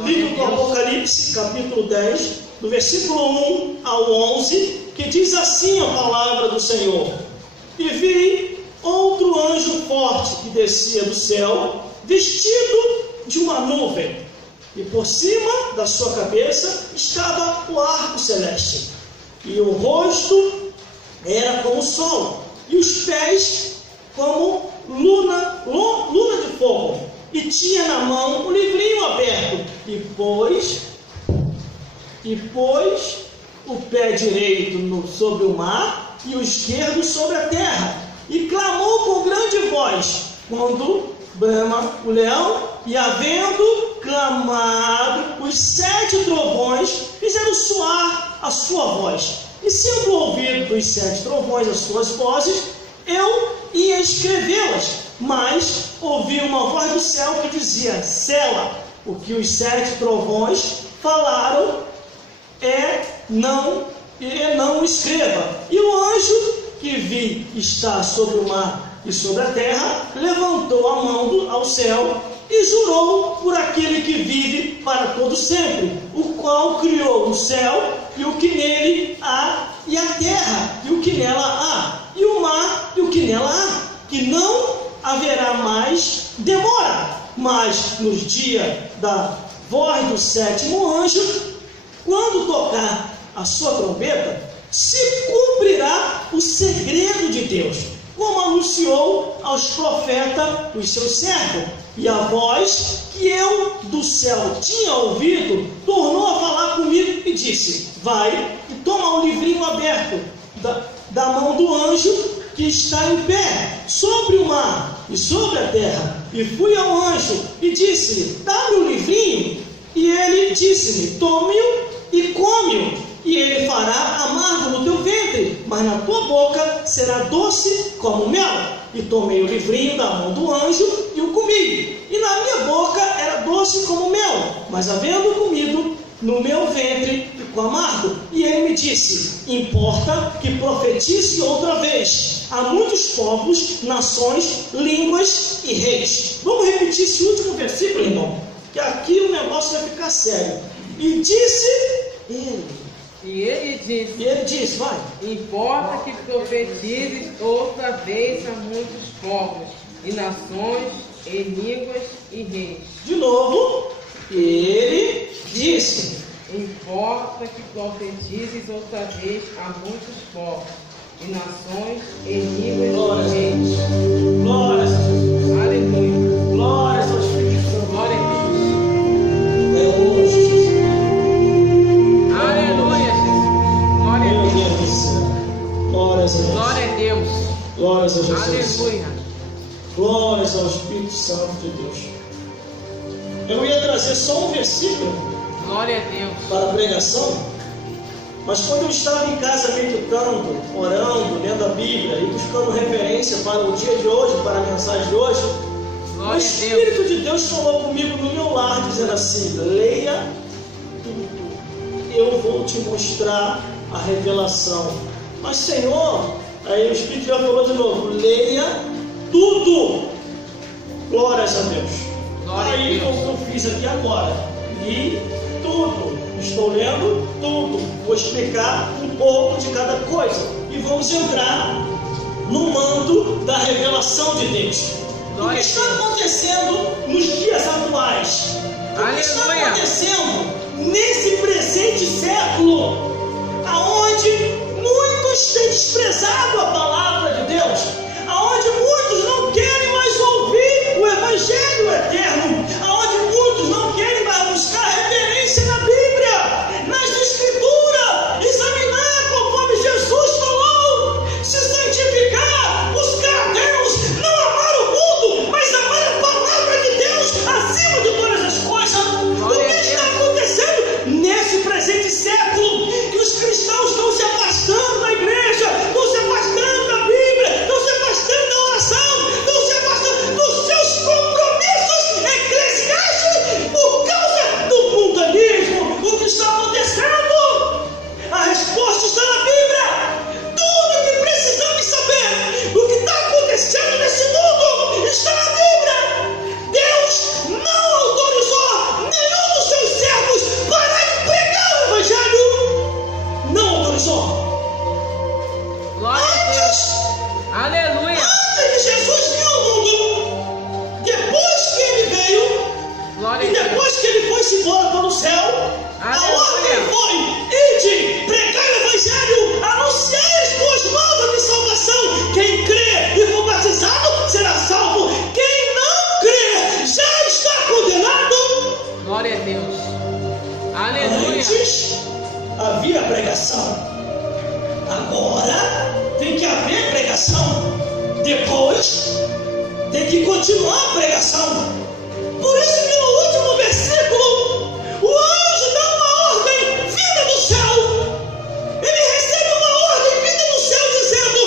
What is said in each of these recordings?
livro do Apocalipse, capítulo 10, do versículo 1 ao 11, que diz assim a palavra do Senhor: E vi outro anjo forte que descia do céu, vestido de uma nuvem, e por cima da sua cabeça estava o arco celeste, e o rosto era como o sol, e os pés como luna de fogo, e tinha na mão um livrinho aberto, e pôs o pé direito sobre o mar e o esquerdo sobre a terra, e clamou com grande voz, quando brama o leão, e havendo clamado, os 7 trovões fizeram soar a sua voz, e sendo ouvido dos 7 trovões as suas vozes, eu ia escrevê-las, mas ouvi uma voz do céu que dizia: Sela, o que os 7 trovões falaram não escreva. E o anjo que vi estar sobre o mar e sobre a terra levantou a mão ao céu e jurou por aquele que vive para todo sempre, o qual criou o céu e o que nele há, e a terra e o que nela há, e o mar e o que nela há, que não haverá mais demora, mas nos dias da voz do 7º anjo, quando tocar a sua trombeta, se cumprirá o segredo de Deus, como anunciou aos profetas os seus servos. E a voz que eu do céu tinha ouvido tornou a falar comigo e disse: Vai e toma o livrinho aberto da mão do anjo que está em pé sobre o mar e sobre a terra. E fui ao anjo e disse-lhe: Dá-me o livrinho. E ele disse-me: Tome-o e come-o, e ele fará amargo no teu ventre, mas na tua boca será doce como mel. E tomei o livrinho da mão do anjo e o comi, e na minha boca era doce como mel, mas havendo comido, no meu ventre ficou amargo. E ele me disse: Importa que profetize outra vez a muitos povos, nações, línguas e reis. Vamos repetir esse último versículo, irmão, que aqui o negócio vai ficar sério. E disse ele. E ele disse, vai: Importa que profetizes outra vez a muitos povos, e nações, e línguas e reis. De novo, ele disse: Importa que profetizes outra vez a muitos povos, e nações, e línguas e reis. Glória a Jesus. Aleluia. Glória a Deus. Glória a Deus. Glória a Deus. Glórias a Jesus. Aleluia. Glórias ao Espírito Santo de Deus. Eu ia trazer só um versículo, glória a Deus, para a pregação, mas quando eu estava em casa meditando, orando, lendo a Bíblia e buscando referência para o dia de hoje, para a mensagem de hoje, o Espírito de Deus falou comigo no meu lar, dizendo assim: leia tudo, eu vou te mostrar a revelação. Mas Senhor, aí o Espírito já falou de novo: leia tudo. Glórias a Deus. Aí como eu fiz aqui agora, li tudo, estou lendo tudo, vou explicar um pouco de cada coisa e vamos entrar no manto da revelação de Deus. O que está acontecendo nos dias atuais? O que está acontecendo nesse presente século, aonde muitos têm desprezado a palavra de Deus, aonde muitos não querem mais ouvir o Evangelho eterno, aonde muitos não querem mais buscar referência na Bíblia, nas Escrituras, examinar conforme Jesus falou, se santificar, buscar a Deus, não amar o mundo, mas amar a palavra de Deus acima de todas as coisas. O que está acontecendo nesse presente século? Que os cristãos estão se afastando da igreja, estão se afastando da Bíblia, estão se afastando da oração. que ele foi-se embora para o céu, a ordem foi: ide, pregai o evangelho, anunciai as boas novas de salvação. Quem crê e for batizado será salvo. Quem não crê já está condenado. Glória a Deus. Aleluia. Antes havia pregação, agora tem que haver pregação. Depois tem que continuar a pregação. Por isso que no último versículo o anjo dá uma ordem vinda do céu. Ele recebe uma ordem vinda do céu dizendo: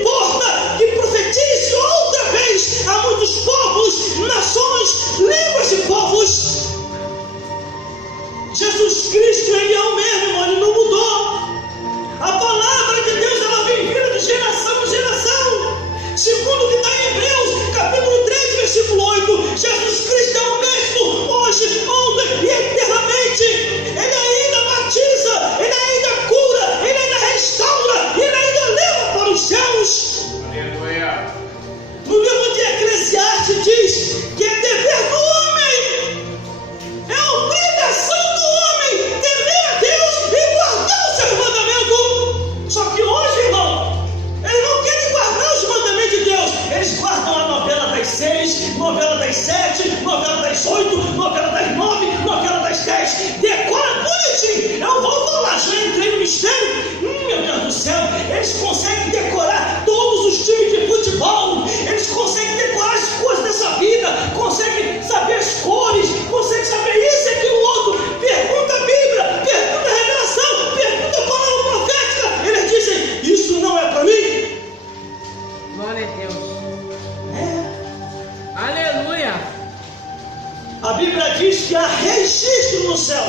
importa que profetize outra vez a muitos povos, nações, línguas e povos. Jesus Cristo, Ele é o mesmo, Ele não mudou. A palavra de Deus, ela vem vindo de geração em geração. Segundo o que está em Hebreus, capítulo 13, versículo 8, Jesus Cristo é o mesmo, hoje, ontem e eternamente. Ele ainda batiza, Ele ainda cura, Ele ainda restaura, Ele ainda leva para os céus. Aleluia. No livro de Eclesiastes diz que é dever do homem, é obrigação do homem temer a Deus e guardar os seus mandamentos. Só que hoje, irmão, eles não querem guardar os mandamentos de Deus. Eles guardam a novela das 6, novela das 7, novela das 8, novela das 9, novela das 10. Decora bonitinho. Eu vou falar, já entrei no mistério. Meu Deus do céu, eles conseguem decorar todos os times de futebol. Eles conseguem decorar as coisas dessa vida, conseguem saber as cores, conseguem saber isso e aquilo outro. Pergunta a Bíblia, pergunta a revelação, pergunta a palavra profética. Eles dizem: isso não é para mim. Glória a Deus. É. Aleluia. A Bíblia diz que há registro no céu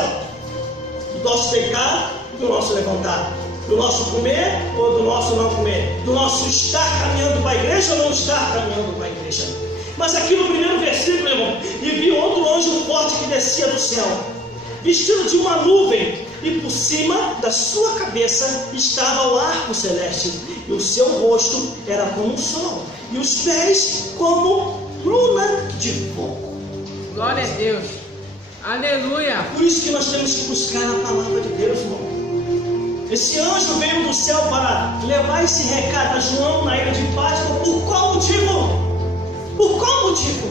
do nosso deitar e do nosso levantar, do nosso comer ou do nosso não comer, do nosso estar caminhando para a igreja ou não estar caminhando para a igreja. Mas aqui no primeiro versículo, irmão, e vi outro anjo forte que descia do céu, vestido de uma nuvem, e por cima da sua cabeça estava o arco celeste, e o seu rosto era como o sol, e os pés como luna de fogo. Glória a Deus. Aleluia. Por isso que nós temos que buscar a palavra de Deus, irmão. Esse anjo veio do céu para levar esse recado a João na ilha de Páscoa. Por qual motivo? Por qual motivo?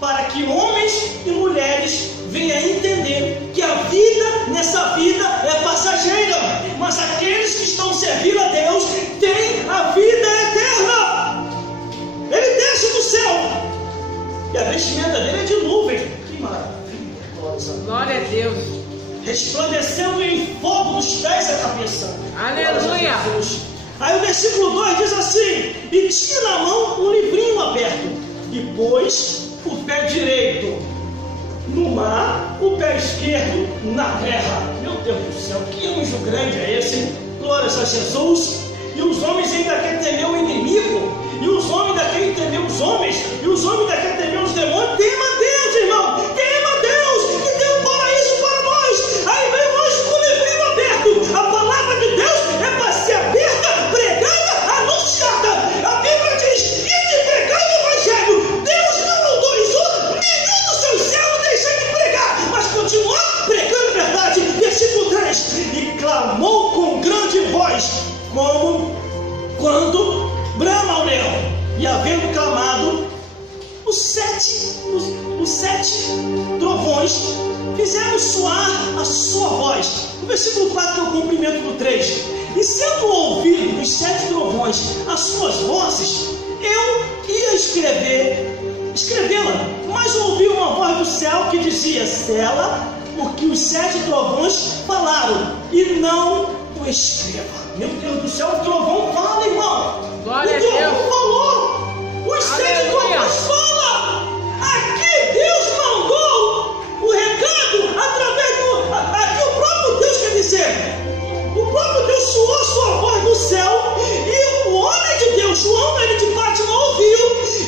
Para que homens e mulheres venham a entender que a vida nessa vida é passageira, mas aqueles que estão servindo a Deus têm a vida eterna. Ele desce do céu e a vestimenta dele é de nuvem. Que maravilha! Glória a Deus. Resplandecendo em fogo nos pés da cabeça. Aleluia. Aí o versículo 2 diz assim: e tinha na mão um livrinho aberto, e pôs o pé direito no mar, o pé esquerdo na terra. Meu Deus do céu, que anjo grande é esse? Glórias a Jesus. E os homens ainda querem temer o inimigo, e os homens ainda querem temer os homens, e os homens ainda querem temer os demônios. Tema Deus, irmão, tema Deus, que tem um paraíso para nós. Aí vem o anjo com o livrinho aberto. A palavra de Deus é para ser aberta, pregada, anunciada. A Bíblia diz: ide pregar o evangelho. Deus não autorizou nenhum dos seus servos deixar de pregar, mas continuar pregando a verdade. Versículo 3: e clamou com grande voz, como quando brama o leão, e havendo clamado, os sete trovões fizeram soar a sua voz. O versículo 4 é o cumprimento do 3. E sendo ouvido os 7 trovões as suas vozes, eu ia escrevê-la, mas ouvi uma voz do céu que dizia: sela, porque os 7 trovões falaram, e não o escreva. Meu Deus do céu, o trovão fala, irmão. Glória o trovão falou. Os 7 trovões falam. Aqui Deus mandou o recado através do... Aqui o próprio Deus quer dizer. O próprio Deus soou a sua voz do céu, e o homem de Deus, João, ele de Fátima, ouviu,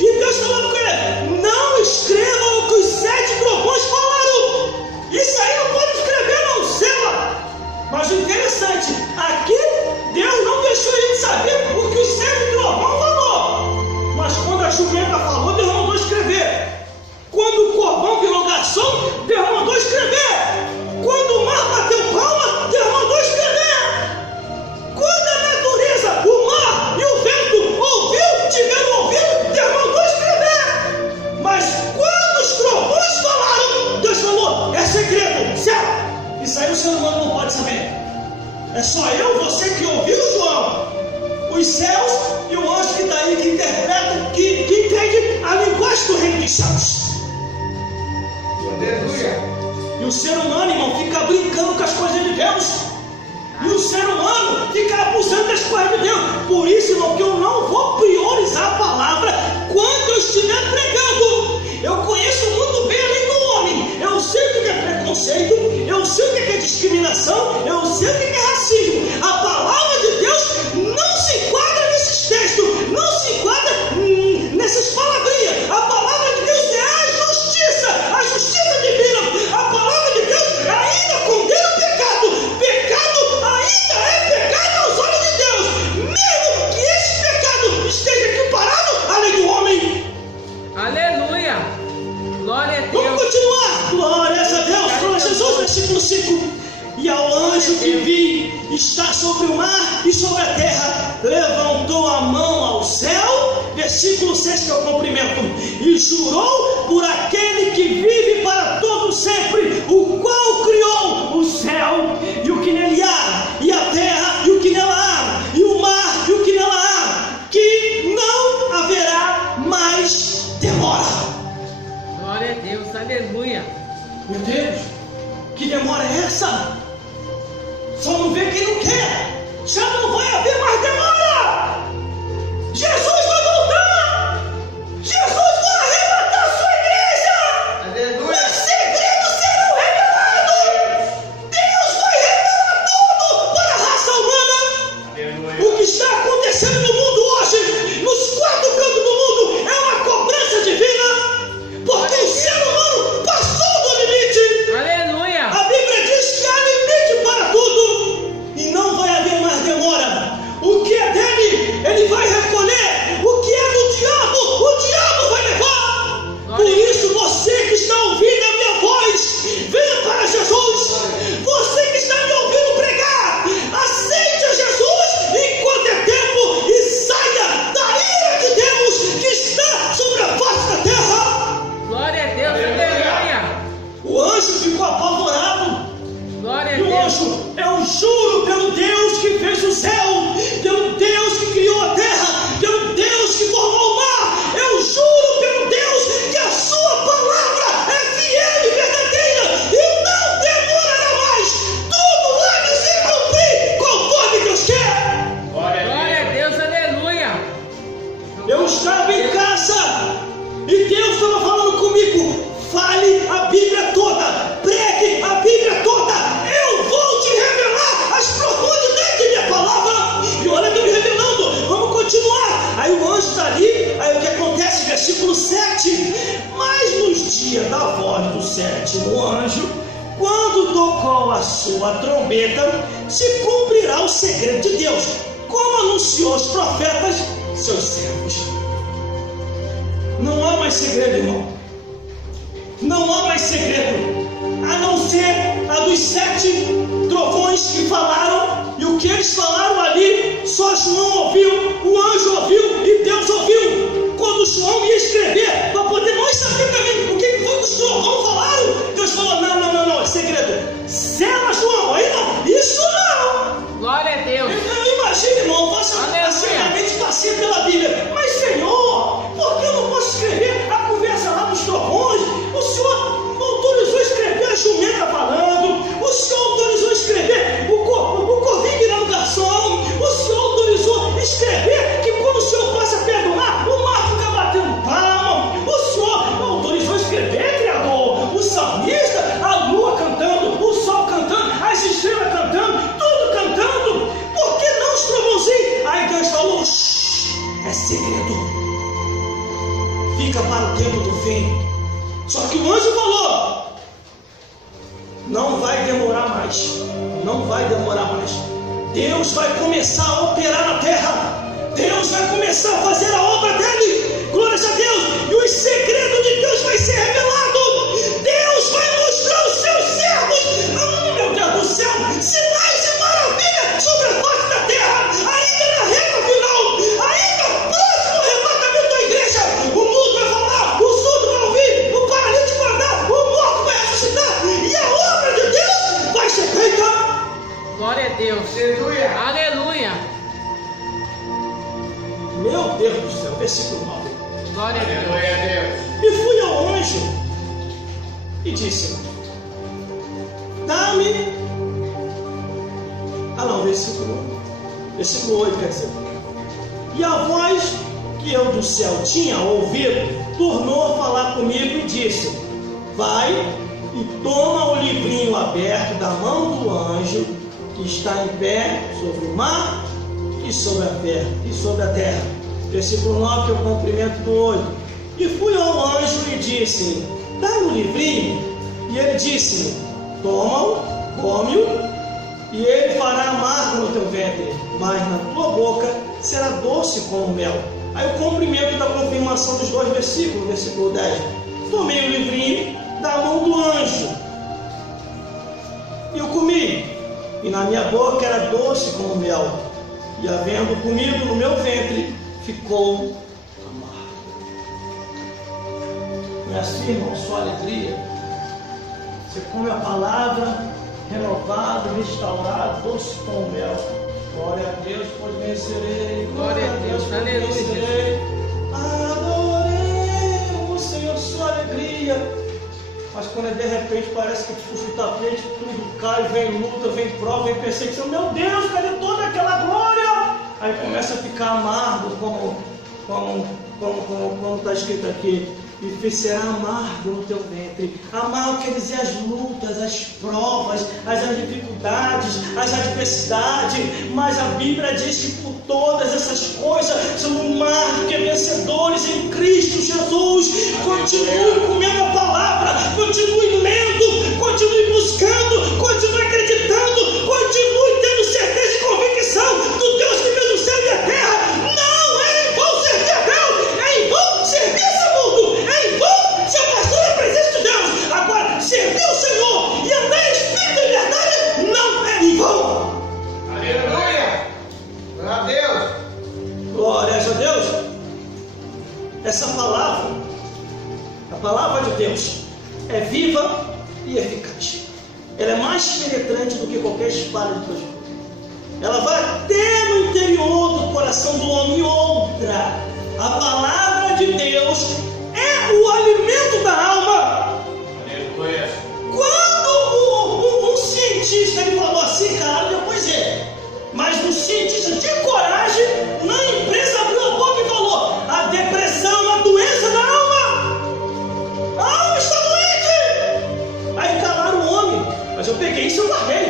e Deus falou com ele: não escreva o que os 7 trovões falaram. Isso aí não pode escrever, não, sela. Mas o interessante, aqui Deus não deixou ele saber o que os 7 trovões falou. Mas quando a jumenta falou, Deus mandou escrever. Quando o corvão céu. Isso aí o ser humano não pode saber. É só eu, você que ouviu, João. Os céus e o anjo que está aí, que interpreta, que entende a linguagem do reino dos céus. Aleluia. E o ser humano, irmão, fica brincando com as coisas de Deus. E o ser humano fica abusando das coisas de Deus. Por isso, irmão, que eu não vou priorizar a palavra quando eu estiver pregando. Eu conheço muito bem a lei do homem. Eu sei o que é preconceito. Eu sei o que é discriminação. Eu sei o que é racismo. A palavra de Deus não se enquadra nesses textos. Não se enquadra nessas palavrinhas. A palavra de Deus é a justiça. A justiça divina. A palavra de Deus ainda condena o pecado. Pecado ainda é pecado aos olhos de Deus. Mesmo que esse pecado esteja equiparado à lei do homem. Aleluia. Glória a Deus. Vamos continuar. Glória a Deus. Glória a Jesus. Versículo 5. E ao anjo que vi estar sobre o mar e sobre a terra, levantou a mão ao céu. Versículo 6, que é o cumprimento. E jurou por aquele que vive para todo sempre, o qual criou o céu e o que nele há, e a terra e o que nela há, e o mar e o que nela há, que não haverá mais demora. Glória a Deus. Aleluia. Meu Deus, que demora é essa? Só não vê quem não quer. Já não vai haver mais demora. Jesus vai voltar. Jesus vai arrebatar a sua igreja. Aleluia. Os segredos serão revelados. Deus vai revelar tudo para a raça humana. Aleluia. O que está acontecendo no mundo hoje, nos 4 cantos do mundo, é uma cobrança divina. Porque o ser humano passou do limite. Aleluia. A Bíblia diz que há limite para tudo. E não vai haver mais demora. O que é dele, ele vai recolher. O que é do diabo, o diabo vai levar. Por isso, você que está ouvindo a minha voz, venha para Jesus. Você que está me ouvindo pregar, aceite a Jesus enquanto é tempo e saia da ira de Deus que está sobre a face da terra. Glória a Deus. Aleluia. O anjo ficou apavorado. Glória a E o Deus. anjo, eu juro pelo Deus que fez o céu, pelo Deus que criou a terra, pelo Deus que formou o mar, eu juro pelo Deus que a sua palavra é fiel e verdadeira e não demorará mais. Tudo há de se cumprir conforme Deus quer. Glória a Deus. Aleluia. Eu estava em casa e Deus estava falando comigo. Fale a Bíblia toda, pregue a Bíblia toda. Eu vou te revelar as profundidades da minha palavra. E olha que eu me revelando. Vamos continuar. Aí o anjo está ali. Aí o que acontece? Versículo 7. Mas nos dias da voz do 7º anjo, quando tocou a sua trombeta, se cumprirá o segredo de Deus, como anunciou os profetas, seus servos. Não há mais segredo, irmão. Não há mais segredo, a não ser a dos 7 trovões que falaram, e o que eles falaram ali, só João ouviu, o anjo ouviu e Deus ouviu. Quando João ia escrever, para poder nós saber também o que foi que os trovões falaram, Deus falou: não, é segredo. Sela, João, aí não, isso não. Glória a Deus. Eu imagino, irmão, faça a mente passeia pela Bíblia. Mas, Senhor, por que eu não posso escrever a conversa lá dos trovões? O Senhor autorizou escrever a jumenta falando. O Senhor autorizou escrever o corvinho virando garçom. O Senhor autorizou escrever que quando o Senhor passa perto do mar, o mar fica batendo palma. O Senhor autorizou escrever, Criador, o salmista, a lua cantando, o sol cantando, as estrelas cantando, tudo cantando. Por que não os trovãozinhos? Aí Deus falou: é segredo. Fica para o tempo do fim. Só que o anjo falou: não vai demorar mais. Não vai demorar mais. Deus vai começar a operar na terra. Deus vai começar a fazer a obra dele. Glória a Deus. E os segredos de Deus vai ser revelado. Deus vai mostrar os seus servos. Meu Deus do céu. Sinais e maravilhas sobre a face da terra. Ainda na reta final. Ainda próximo arrebatamento da igreja. O mundo vai falar. O surdo vai ouvir. O paralítico vai andar. O morto vai ressuscitar. E a obra de Deus Deus. Aleluia. Aleluia. Meu Deus do céu, versículo 9. Glória a Deus. Aleluia a Deus. E fui ao anjo e disse: dá-me. Versículo 8 quer dizer. E a voz que eu do céu tinha ouvido tornou a falar comigo e disse: vai e toma o livrinho aberto da mão do anjo que está em pé sobre o mar e sobre a terra. Versículo 9, que é o cumprimento do 8. E fui ao anjo e disse: dá-me o livrinho. E ele disse: toma-o, come-o, e ele fará amargo no teu ventre, mas na tua boca será doce como mel. Aí o cumprimento da confirmação dos dois versículos, versículo 10. Tomei o livrinho da mão do anjo e o comi, e na minha boca era doce como mel, e havendo comido no meu ventre, ficou amargo. Não é assim, irmão, sua alegria? Você come a palavra, renovado, restaurado, doce como mel. Glória a Deus, pois vencerei. Glória a Deus, aleluia. Adoremos, Senhor, sua alegria. Mas quando de repente parece que puxa o tapete, tudo cai, vem luta, vem prova, vem perseguição. Meu Deus, cadê toda aquela glória? Aí começa a ficar amargo, como está escrito aqui. E será amargo no teu ventre. Amargo quer dizer as lutas, as provas, as dificuldades, as adversidades. Mas a Bíblia diz que por todas essas coisas somos mais do que vencedores em Cristo Jesus. Continue comendo a palavra, continue lendo, continue buscando, continue acreditando, continue tendo certeza e convicção do Deus que fez o céu e a terra. Não é em vão servir a Deus, é em vão servir esse mundo. É em vão se afastar da presença de Deus. Agora, servir o Senhor e andar em espírito e verdade não é em vão. Aleluia. Glória a Deus. Glórias a Deus. Essa palavra, a palavra de Deus, é viva e eficaz. Ela é mais penetrante do que qualquer espada de dois gumes. Ela vai até no interior do coração do homem. E outra, a palavra de Deus é o alimento da alma. Aleluia. Quando um cientista ele falou assim, cara, pois é, mas um cientista de coragem na empresa abriu a boca e falou: a depressão é uma doença da alma. A alma está doente. Aí calaram o homem, mas eu peguei isso e eu larguei.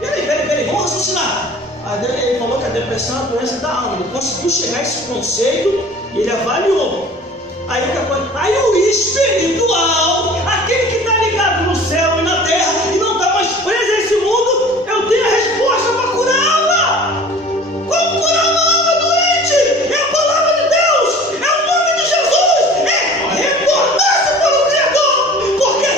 Peraí, vamos raciocinar. Ele falou que a depressão é uma doença da alma. Ele conseguiu chegar a esse conceito e ele avaliou. Aí o espiritual, aquele que está ligado no céu e na terra e não está mais preso a esse mundo, eu tenho a resposta para curar a alma. Como curar uma alma doente? É a palavra de Deus, é o nome de Jesus, é retornar-se para o Criador. Porque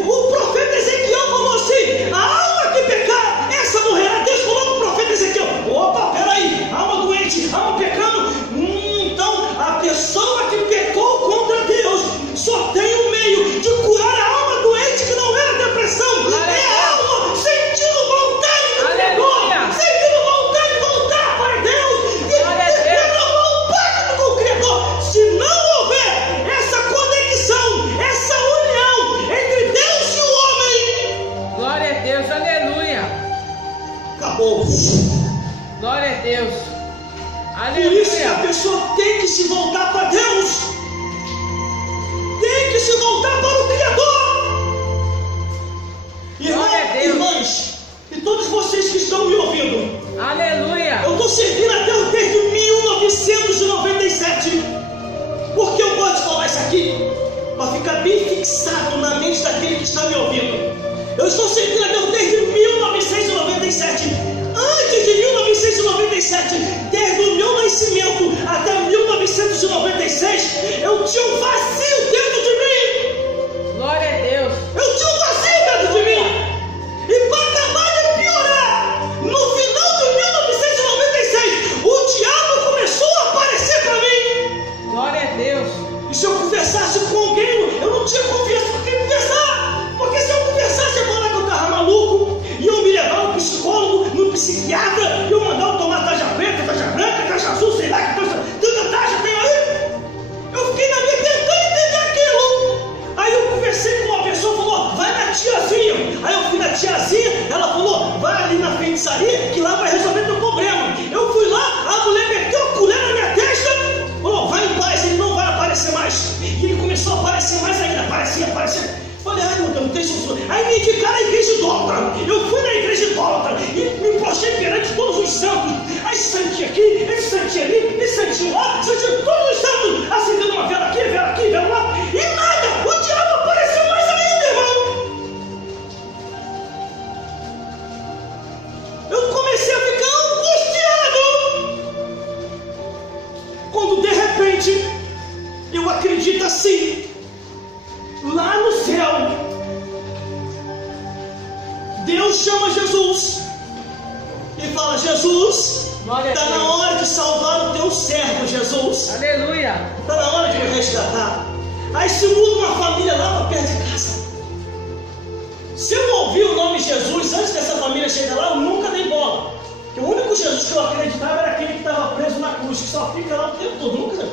o profeta Ezequiel falou assim: a alma que pecar, essa morrerá. Deus falou para o profeta Ezequiel: opa, peraí, alma doente, alma pecando. Então a pessoa que pecou contra Deus só tem um meio de curar a alma doente, que não é a depressão. É a alma sentindo vontade do Criador, sentindo vontade de voltar para Deus e renovar um pacto com o Criador. Se não houver essa conexão, essa união entre Deus e o homem, Glória a Deus, aleluia. acabou. Glória a Deus. Por isso que a Aleluia. pessoa tem que se voltar para Deus, tem que se voltar para o Criador. Glória a Deus. Irmãs, e todos vocês que estão me ouvindo, Aleluia. eu estou servindo a Deus desde 1997. Por que eu gosto de falar isso aqui? Para ficar bem fixado na mente daquele que está me ouvindo. Eu estou servindo a Deus desde 1997. Antes de 1997, desde o meu nascimento até 1996, eu tinha um vazio dentro de mim. Glória a Deus. Eu tinha um vazio dentro de mim. E para acabar de piorar, no final de 1996, o diabo começou a aparecer para mim. Glória a Deus. E se eu conversasse com alguém, eu não tinha confiança com quem conversar. Porque se eu conversasse e falar com texto. Aí me indicaram a igreja idólatra. Eu fui na igreja idólatra e me prostrei perante todos os santos. Aí santinho aqui, esse santinho ali, esse santinho lá, santinho, todos os santos, acendendo uma vela aqui, vela lá, e nada, o diabo apareceu mais ainda, irmão. Eu comecei a ficar angustiado, quando de repente, eu acredito assim, lá no céu, Deus chama Jesus e fala: Jesus, está na hora de salvar o teu servo, Jesus. Aleluia. Está na hora de me resgatar. Aí se muda uma família lá para perto de casa. Se eu ouvir o nome Jesus antes dessa família chegar lá, eu nunca dei bola. Porque o único Jesus que eu acreditava era aquele que estava preso na cruz, que só fica lá o tempo todo, nunca.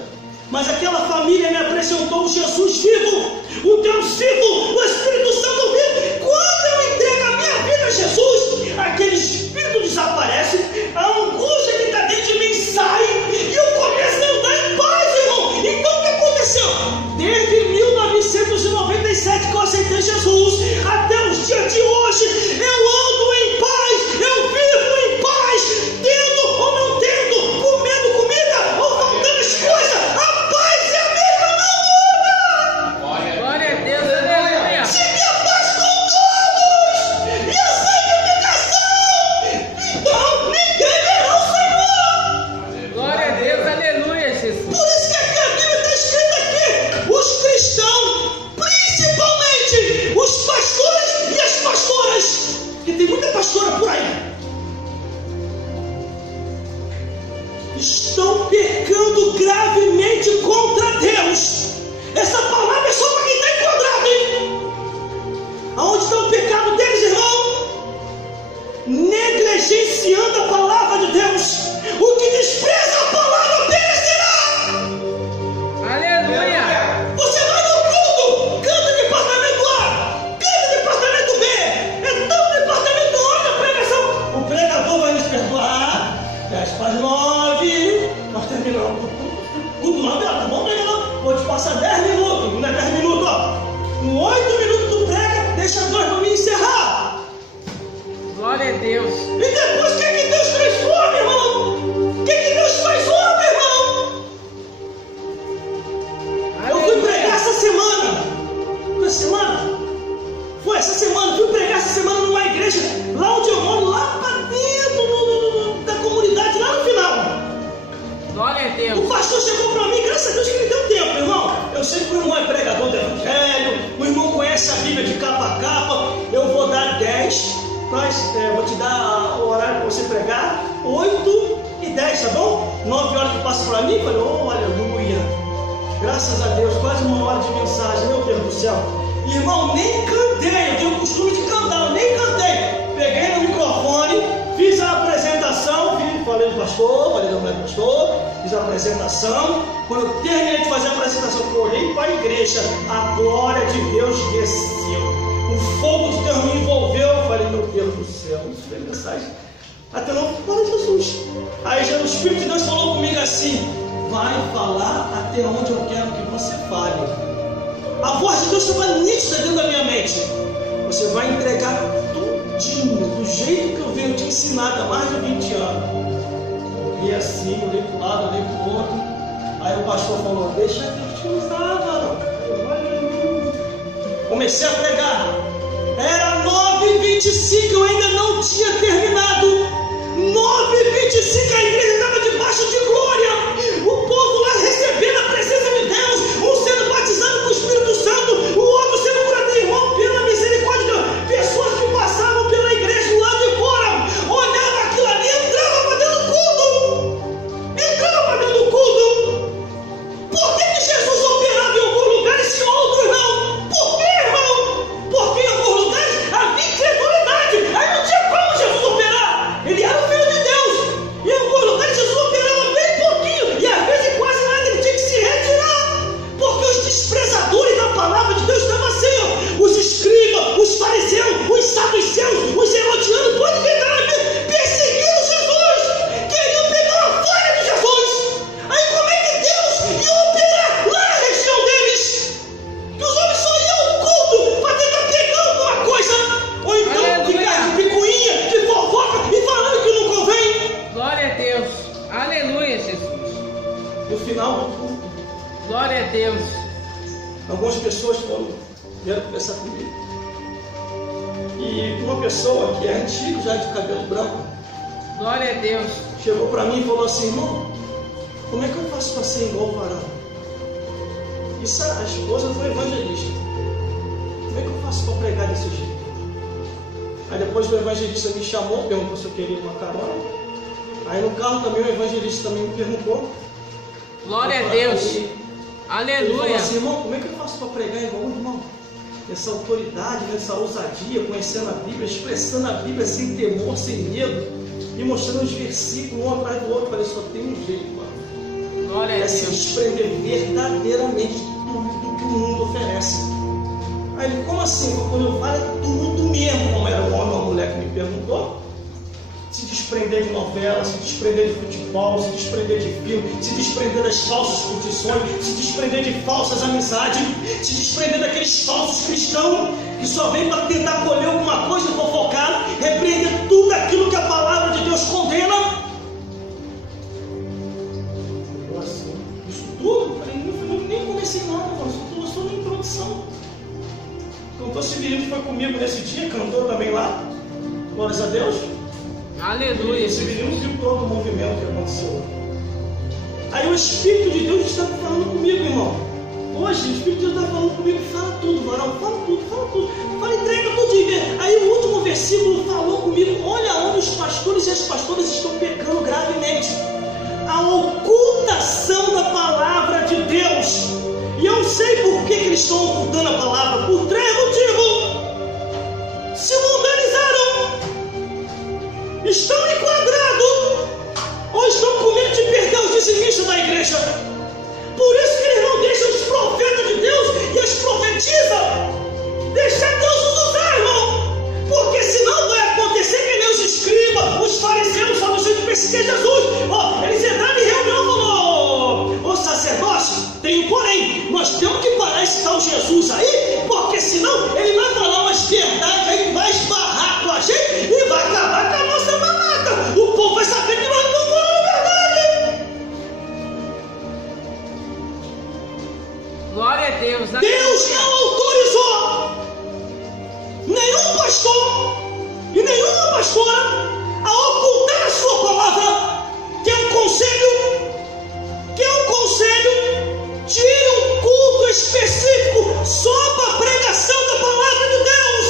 Mas aquela família me apresentou o Jesus vivo, o Deus vivo, o Espírito Santo vivo. Quando eu entrego a minha vida a Jesus, aquele Espírito desaparece, a angústia que está dentro de mim sai, e eu começo a andar em paz, irmão. Então o que aconteceu? Desde 1997 que eu aceitei Jesus, até os dias de hoje, eu ando em paz, eu vivo em paz, tendo ou não tendo, comendo comida ou faltando as coisas. A paz é a mesma, não muda. Glória a Deus, aleluia. Se minha paz com todos e a santificação, então ninguém verá o Senhor. Glória a Deus, aleluia, Jesus. Por isso que aqui a Bíblia está escrita aqui: os cristãos, principalmente os pastores e as pastoras, que tem muita pastora por aí, estão pecando gravemente contra Deus. Essa palavra é só para quem está enquadrado, hein? Aonde está o pecado deles, irmão? Negligenciando a palavra de Deus. O que despreza a palavra perecerá. Aleluia. Você vai no culto, canta departamento A, canta departamento B, é tanto departamento A na pregação. O pregador vai nos perdoar. 10:09, nós terminamos. Culto 9 horas, tá bom, pregador? Vou te passar 10 minutos, não é 10 minutos, ó. Com 8 minutos tu prega, deixa 2 para mim encerrar. Glória a Deus. E depois o que é que Deus transforma, irmão? O que é que Deus faz obra, irmão? Eu fui pregar essa semana. Foi essa semana. Fui pregar essa semana numa igreja, lá onde eu moro, lá para dentro da comunidade, lá no final. Glória a Deus. O pastor chegou para mim, graças a Deus que ele deu tempo, irmão. Eu sei que o irmão é pregador do evangelho, o irmão conhece a Bíblia de capa a capa. Eu vou dar 10, mas vou te dar o horário para você pregar, 8 e 10, tá bom? 9 horas que passa para mim, eu falei: oh, aleluia. Graças a Deus, quase 1 hora de mensagem, meu Deus do céu. Irmão, nem cantei, eu tenho o costume de cantar, eu nem cantei. Peguei no microfone, fiz a apresentação, falei do pastor, falei do pastor, fiz a apresentação. Quando eu terminei de fazer a apresentação, eu olhei para a igreja, a glória de Deus desceu. O fogo de Deus me envolveu. Eu falei: meu Deus do céu, isso foi mensagem. Até não, fala Jesus. Aí já o Espírito de Deus falou comigo assim: vai falar até onde eu quero que você fale. A voz de Deus estava nítida dentro da minha mente. Você vai entregar tudinho, do jeito que eu venho te ensinar há mais de 20 anos. E assim, olhei para um lado, olhei para o outro. Aí o pastor falou: deixa Deus te usar, mano. Comecei a pregar. Era 9h25, eu ainda não tinha terminado. 9h25, a igreja estava debaixo de glória. O povo lá recebendo a presença de Deus, um sendo batizado com o Espírito Santo, o outro sendo curado. Irmão, pela misericórdia de Deus, pessoas que passavam pela igreja lá de fora, olhavam aquilo ali, entravam para dentro do culto. Por que Jesus operava em alguns lugares e em outros não? Por que, irmão? Porque em alguns lugares havia incredulidade. Aí não tinha como Jesus operar. Ele era o Filho de Deus. E em alguns lugares Jesus operava bem pouquinho. E às vezes quase nada, ele tinha que se retirar. Porque os desprezadores da palavra de Deus estavam assim, ó. Os escribas, os fariseus, os saduceus, os herodianos, todos que estavam ali perseguindo Jesus. Queriam pegar a glória de Jesus. Aí como é que Deus ia operar lá na região deles? Que os homens só iam ao culto para tentar pegar o vieram conversar comigo. E uma pessoa que é antiga, já de cabelo branco, Glória a Deus. chegou para mim e falou assim: irmão, como é que eu faço para ser igual o varão? Isso, a esposa foi evangelista. Como é que eu faço para pregar desse jeito? Aí depois o evangelista me chamou, perguntou se eu queria uma carona. Aí no carro também o evangelista também me perguntou. Glória a Deus. Ele falou Aleluia. assim: irmão, como é que eu faço para pregar igual o irmão? Essa autoridade, essa ousadia, conhecendo a Bíblia, expressando a Bíblia sem temor, sem medo, e mostrando os versículos um atrás do outro. Eu falei: só tem um jeito, mano. Glória a É se Deus. desprender verdadeiramente de tudo que o mundo oferece. Aí ele: como assim? Quando eu falo é tudo mesmo, como era um homem ou uma mulher que me perguntou. Se desprender de novela, se desprender de futebol, se desprender de filme, se desprender das falsas curtições, se desprender de falsas amizades, se desprender daqueles falsos cristãos que só vêm para tentar colher alguma coisa e fofocar, repreender tudo aquilo que a palavra de Deus condena. Eu assim, isso tudo? Eu nem comecei nada, mano. Isso tudo é só uma introdução. O cantor Severino foi comigo nesse dia, cantou também lá. Glórias a Deus. Aleluia. Esse menino viu todo o movimento que aconteceu. Aí o Espírito de Deus está falando comigo, irmão. Hoje o Espírito de Deus está falando comigo. Fala tudo, varão. Fala tudo, fala tudo. Fala, entrega tudo. Aí o último versículo falou comigo. Olha onde os pastores e as pastoras estão pecando gravemente. A ocultação da palavra de Deus. E eu sei por que eles estão ocultando a palavra. Por 3 motivos. Se mundializaram. Estão enquadrados ou estão com medo de perder os dizimistas da igreja. Por isso que eles não deixam os profetas de Deus e as profetizam. Deixa Deus os usar, irmão. Porque senão vai acontecer que nem os escribas, os fariseus, saduceus que perseguiam Jesus. Eles entraram em reunião e falaram: ô sacerdote, tem um porém, nós temos que parar esse tal Jesus aí, porque senão ele vai falar umas verdades aí, vai esbarrar com a gente e vai acabar com a nossa mamata. O povo vai saber que nós estamos falando a verdade. Glória a Deus. Deus não autorizou nenhum pastor e nenhuma pastora a ocultar a sua palavra. Que é um conselho tire um culto específico só para a pregação da palavra de Deus.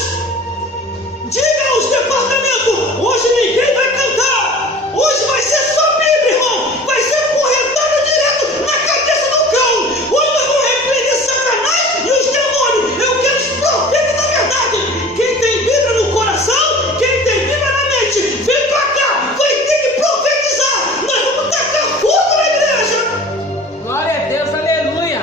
Diga aos departamentos: hoje ninguém vai cantar, hoje vai ser só Bíblia, irmão, vai ser porretada direto na cabeça do cão. Hoje nós vamos repreender Satanás e os demônios. Eu quero os profetas da verdade. Quem tem Bíblia no coração, quem tem Bíblia na mente, vem pra cá, vai ter que profetizar. Nós vamos tacar fogo na igreja. Glória a Deus. Aleluia.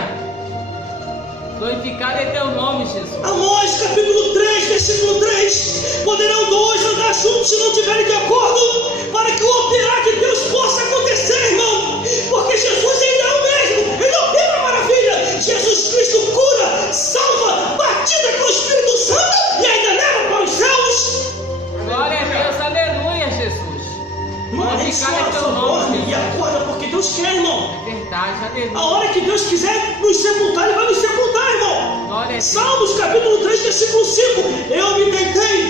Glorificado é teu nome, Jesus. Amós capítulo 3, versículo 3. Poderão 2 andar juntos se não estiverem de acordo, para que o operar de Deus possa acontecer, irmão. Porque Jesus ainda é o mesmo, ele opera maravilha. Jesus Cristo cura, salva, batiza com o Espírito Santo e ainda leva para os céus. Glória a Deus. Aleluia, Jesus. Irmão, a gente só dorme e acorda porque Deus quer, irmão. Verdade. Aleluia. A hora que Deus quiser nos sepultar, Ele vai nos sepultar, irmão. Glória a Deus. Salmos capítulo 3, versículo 5. Eu me deitei,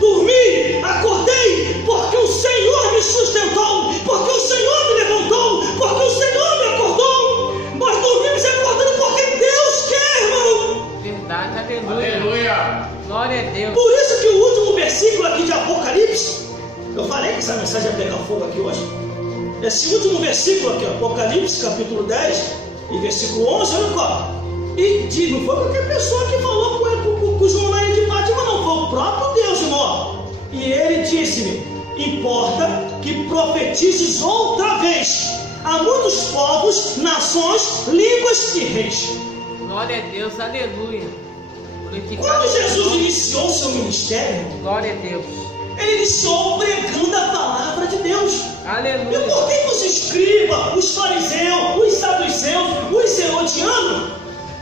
dormi, acordei, porque o Senhor me sustentou, porque o Senhor me levantou, porque o Senhor me acordou. Nós dormimos e acordamos porque Deus quer, irmão. Verdade. Aleluia. Aleluia. Glória a Deus. Por isso que o último versículo aqui de Apocalipse, eu falei que essa mensagem ia pegar fogo aqui hoje. Esse último versículo aqui, Apocalipse capítulo 10 e versículo 11, olha só. E não foi qualquer pessoa que falou com o João na ilha de Fátima, não, foi o próprio Deus, irmão. E ele disse-me: importa que profetizes outra vez a muitos povos, nações, línguas e reis. Glória a Deus. Aleluia. Glorificado Quando é teu Jesus nome. iniciou seu ministério, Glória a Deus. ele iniciou pregando a palavra de Deus. E Aleluia. por que os escribas, os fariseus, os saduceus, os herodianos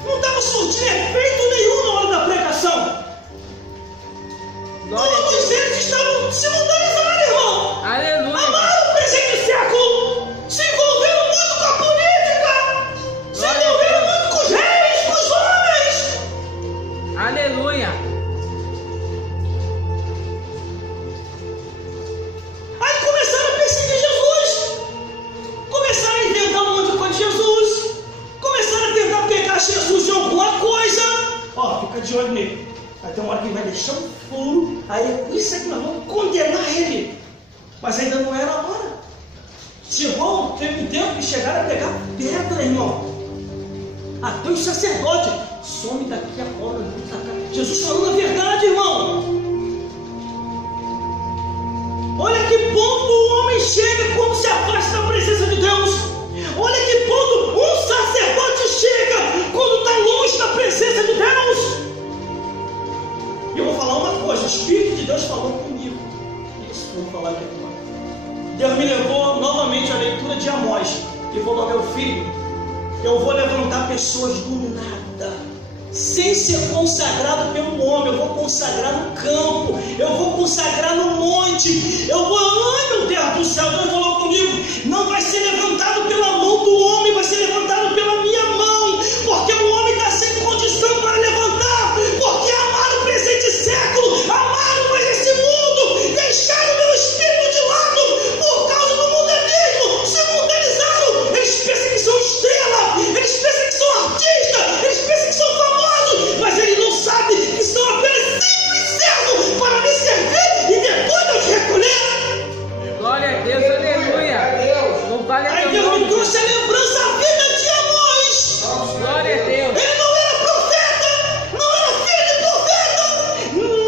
não estavam surtindo efeito nenhum na hora da pregação? Glória a Todos Deus. eles estavam se mundanizando, irmão. Aleluia. Amaram o presente século, se envolveram muito com a política, se Glória a envolveram Deus. muito com os reis, com os homens. Aleluia. Aí começaram a perseguir Jesus. Começaram a inventar um monte de coisa de Jesus. Começaram a tentar pegar Jesus de alguma coisa. Ó, fica de olho nele. Vai ter uma hora que ele vai deixar um furo. Aí isso é que nós vamos condenar ele. Mas ainda não era a hora. Chegou, teve um tempo que chegaram a pegar pedra, irmão. Até os sacerdotes. Some daqui a hora. Jesus falando a verdade, irmão. Olha que ponto o homem chega quando se afasta da presença de Deus. Olha que ponto um sacerdote chega quando está longe da presença de Deus. E eu vou falar uma coisa. O Espírito de Deus falou comigo. Isso, eu vou falar aqui agora. Deus me levou novamente à leitura de Amós e falou: meu filho, eu vou levantar pessoas do nada, sem ser consagrado pelo homem. Eu vou consagrar no campo, eu vou consagrar no monte, eu vou, ai meu Deus do céu. Deus falou comigo: não vai ser levantado pela mão do homem, vai ser levantado pela minha mão, porque o homem está sem condição para levantar, porque amaram o presente século, amaram mais esse mundo, deixaram o meu espírito de lado por causa do mundanismo, se mundanizaram. Eles pensam que são estrela, eles pensam que são artistas, eles pensam que são famosos, mas eles não sabem que são apenas simples servos para me servir e depois eu te recolher. Glória a Deus, aleluia. Aí Deus me trouxe a lembrança da vida de Amós. Glória a Deus. Ele não era profeta, não era filho de profeta.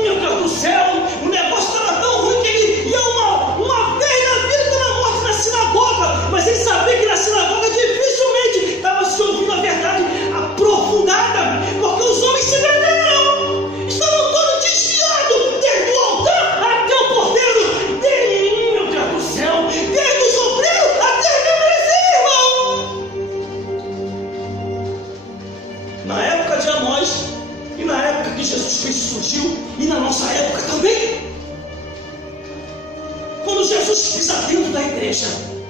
Meu Deus do céu, o negócio estava tão ruim que ele ia uma vez na vida e na morte na sinagoga. Mas ele sabia que na sinagoga dificilmente estava se ouvindo a verdade aprofundada, porque os homens se perderam, estavam todos desviados, desde o altar até o porteiro, meu Deus do céu, desde os obreiros até a irmão. Na época de Amós e na época que Jesus Cristo surgiu e na nossa época também, quando Jesus pisa dentro da igreja,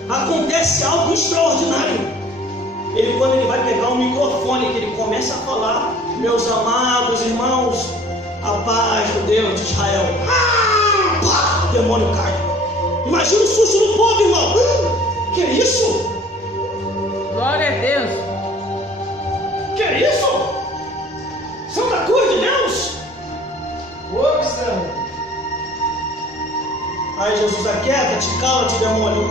acontece algo extraordinário. Quando ele vai pegar um microfone, que ele começa a falar: meus amados irmãos, a paz do Deus de Israel. Pá, o demônio cai. Imagina o susto do povo, irmão. Que é isso? Glória a Deus. Que é isso? Santa Cruz de Deus? Observe. Aí Jesus: aquieta-te, cala-te, demônio.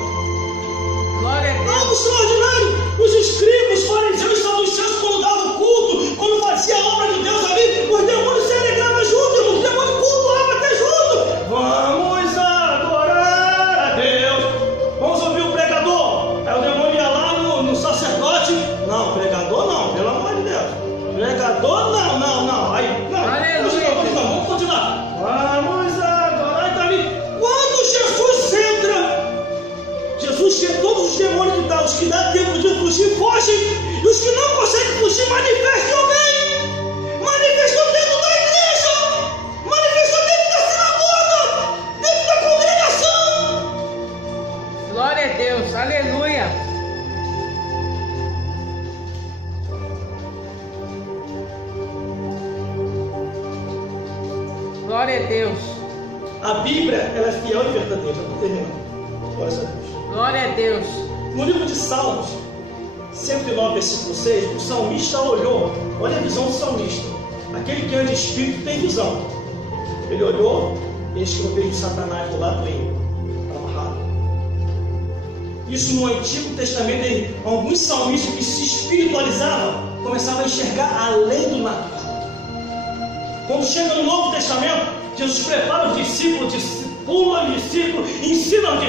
Glória a Deus. Algo extraordinário. Os escribas, fariseus, saduceus, quando davam culto, quando fazia a obra de Deus ali, os demônios se alegravam junto, irmão. Os demônios cultuavam até junto. Vamos adorar a Deus. Vamos ouvir o pregador. Aí o demônio ia lá no sacerdote. Não, pregador não, pelo amor de Deus. Pregador não. Aí, não. Aleluia. Vamos continuar. Vamos adorar. Aí tá ali. Quando Jesus entra, Jesus tira todos os demônios que dá, os que dá tempo de fugir, fogem, e os que não conseguem fugir, manifestam alguém, manifestam dentro da igreja, manifestam dentro da sinagoga, dentro da congregação. Glória a Deus, aleluia. Glória a Deus. A Bíblia, ela é fiel e verdadeira. Estou terminando. Glória a Deus. Glória a Deus. No livro de Salmos, 109, versículo 6, o salmista olhou. Olha a visão do salmista. Aquele que anda em espírito tem visão. Ele olhou e eis que eu vejo Satanás do lado dele, amarrado. Isso no Antigo Testamento, alguns salmistas que se espiritualizavam começavam a enxergar além do natural. Quando chega no Novo Testamento, Jesus prepara os discípulos, pula o discípulo, ensina o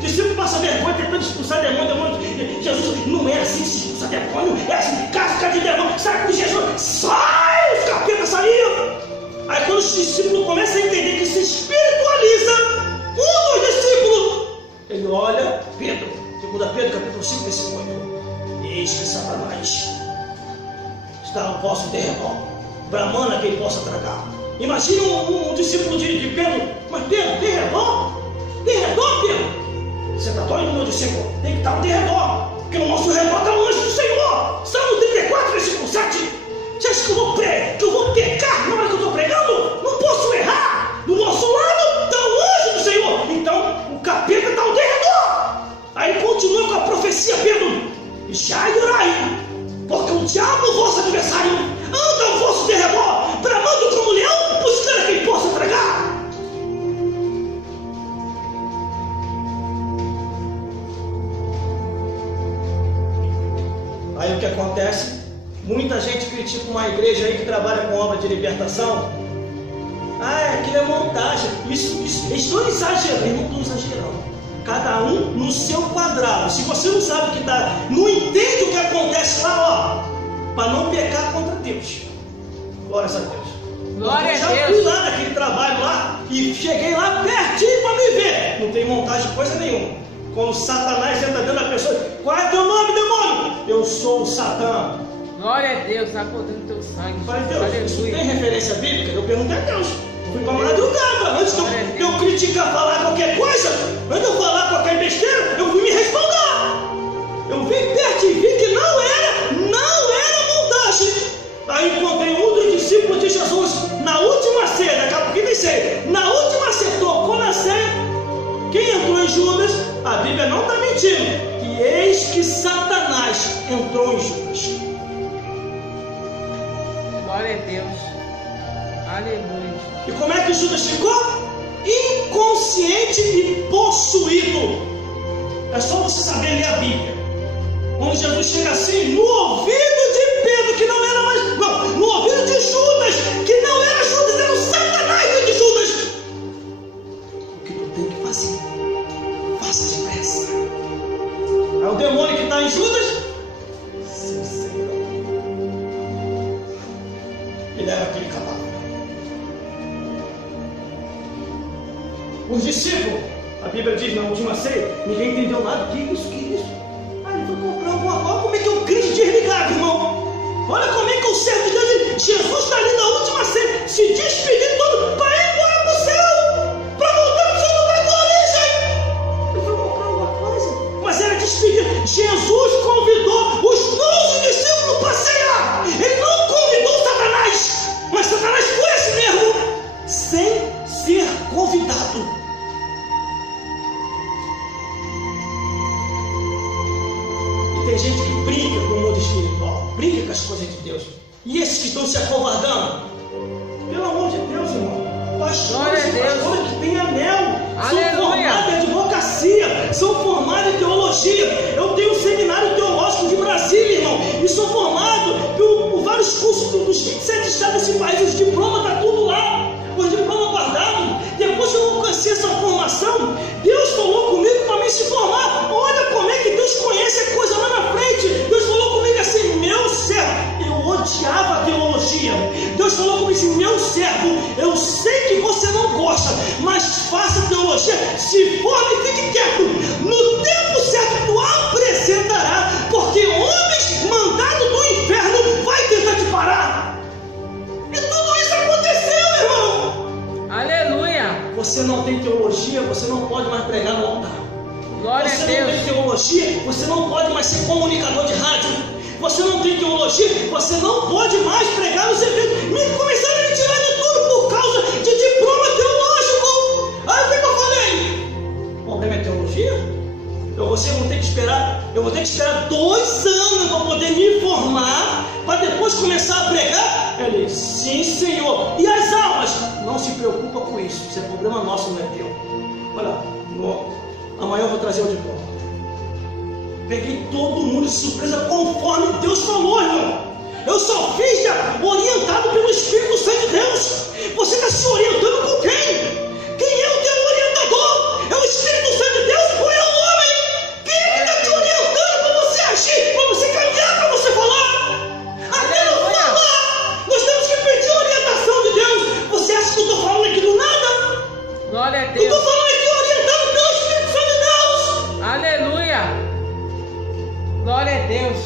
discípulo passa vergonha tentando expulsar demônio. Jesus não é assim que se expulsa demônio, é assim: casca de demônio, sai com Jesus, sai, os capeta saíram. Aí quando os discípulos começam a entender que se espiritualiza, um dos discípulos, ele olha Pedro, 2 Pedro capítulo 5, versículo 8: eis que Satanás está ao vosso derredor, bramando a quem possa tragar. Imagina um discípulo de Pedro: mas Pedro, derredor? Derredor, Pedro? Você está doido, meu discípulo? Tem que estar no derredor, porque no nosso redor está o anjo do Senhor. Salmo 34, versículo 7. Você acha que eu vou pecar na hora que eu igreja aí que trabalha com obra de libertação. Aquilo é montagem. Isso, eles estão exagerando, eles não estão exagerando. Cada um no seu quadrado. Se você não sabe o que está, não entende o que acontece lá, ó, para não pecar contra Deus. Glória a Deus. Glória a Deus. Já fui lá naquele trabalho lá e cheguei lá pertinho para me ver. Não tem montagem de coisa nenhuma. Quando Satanás entra dentro da pessoa, qual é teu nome, demônio? Eu sou o Satã. Glória a Deus, acordando teu sangue. Falei, Deus, isso tem referência bíblica? Eu perguntei a Deus. Fui para madrugada. Antes de eu criticar, falar qualquer coisa, antes de eu falar qualquer besteira, eu fui me responder. Eu vim perto e vi que não era montagem. Aí encontrei um dos discípulos de Jesus na última ceia, daqui a pouquinho nem sei. Na última ceia, tocou na ceia. Quem entrou em Judas? A Bíblia não está mentindo. E eis que Satanás entrou em Judas. Glória a Deus. Aleluia. E como é que Judas ficou? Inconsciente e possuído. É só você saber ler a Bíblia. Quando Jesus chega assim, no ouvido de Pedro, que não era mais. Não, no ouvido de Judas, que não era Judas, era o Satanás de Judas. O que tu tem que fazer? Faça depressa. É o demônio que está em Judas? Sim, Senhor. Ele era aquele cadáver. Os discípulos, a Bíblia diz na última ceia, ninguém entendeu nada. Que isso? Ele foi comprar alguma coisa. Olha como é que é o crente desligado, irmão. Olha como é que o servo de Deus, Jesus está ali na última ceia, se despedindo todo para ir embora para o céu, para voltar para o seu lugar de origem. Ele foi comprar alguma coisa, mas era despedido. Jesus convidou os 12 discípulos para ceiar. Ele não convidou Satanás, mas Satanás foi assim mesmo, sem ser convidado. Tem gente que brinca com o mundo espiritual, brinca com as coisas de Deus. E esses que estão se acovardando, pelo amor de Deus, irmão, pastores e pastoras que têm anel, são formados em advocacia, são formados em teologia. Eu tenho um seminário teológico de Brasília, irmão, e sou formado por vários cursos dos 27 estados desse país. Os diplomas estão tudo lá, os diplomas guardados. Depois que eu alcancei essa formação, Deus falou comigo para me se formar. Olha como é que Deus conhece a coisa lá na frente. Deus falou comigo assim, meu servo. Eu odiava a teologia. Deus falou comigo assim, meu servo, eu sei que você não gosta, mas faça teologia, se forme e fique quieto. No tempo certo tu apresentará, porque homens mandados do inferno vai tentar te parar. E tudo isso aconteceu, irmão. Aleluia. Você não tem teologia, você não pode mais pregar no altar. Glória a Deus. Você não tem teologia, você não pode mais ser comunicador de rádio. Você não tem teologia, você não pode mais pregar nos eventos. Começaram a me tirar de tudo por causa de diploma teológico. Aí o que eu falei? O problema é teologia? Eu vou ter que esperar 2 anos para poder me formar, para depois começar a pregar? Ele, sim, Senhor. E as almas? Não se preocupa com isso, isso é problema nosso, não é teu. Olha, amanhã eu vou trazer o diploma. Peguei todo mundo de surpresa conforme Deus falou, irmão. Eu só fiz orientado pelo Espírito Santo de Deus. Você está se orientando com quem? Quem é o teu orientador? É o Espírito Santo de Deus ou é o homem? Quem é que está te orientando para você agir, para você caminhar, para você falar? Até não falar, nós temos que pedir a orientação de Deus. Você acha que eu estou falando aqui do nada? Glória a Eu Deus. estou falando aqui orientado pelo Espírito Santo de Deus. Aleluia. Glória a Deus.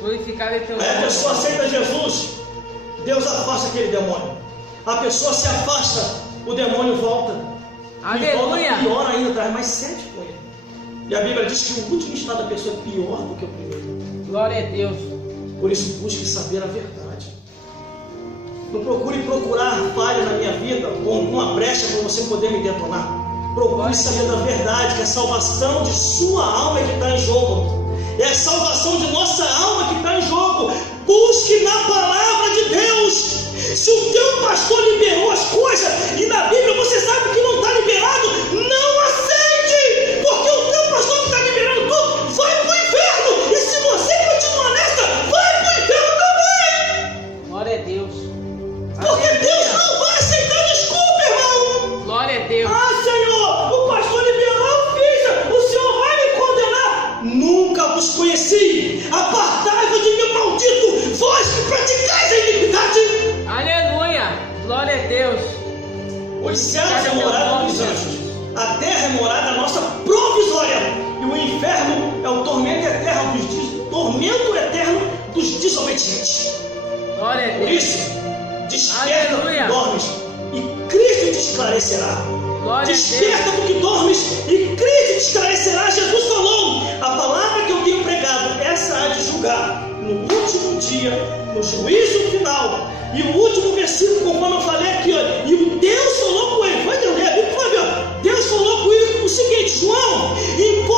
Glorificado é teu nome. Aí a pessoa aceita Jesus, Deus afasta aquele demônio. A pessoa se afasta, o demônio volta. Aleluia. E volta pior ainda, traz mais 7 com ele. E a Bíblia diz que o último estado da pessoa é pior do que o primeiro. Glória a Deus. Por isso busque saber a verdade. Não procure procurar falha na minha vida, ou uma brecha para você poder me detonar. Procure saber da verdade, que a salvação de sua alma é que está em jogo. É a salvação de nossa alma que está em jogo. Busque na palavra de Deus. Se o teu pastor liberou as coisas e na Bíblia você sabe que não está liberado, não aceite, porque o teu pastor que está liberando tudo vai para o inferno. E se você continuar nessa, Por isso, desperta do que dormes e Cristo te esclarecerá. Desperta do que dormes e Cristo te esclarecerá. Jesus falou: a palavra que eu tenho pregado, essa há de julgar no último dia, no juízo final. E o último versículo, conforme eu falei aqui, ó, e o Deus falou com ele. Vai ler a Bíblia, Deus falou com ele o seguinte: João, enquanto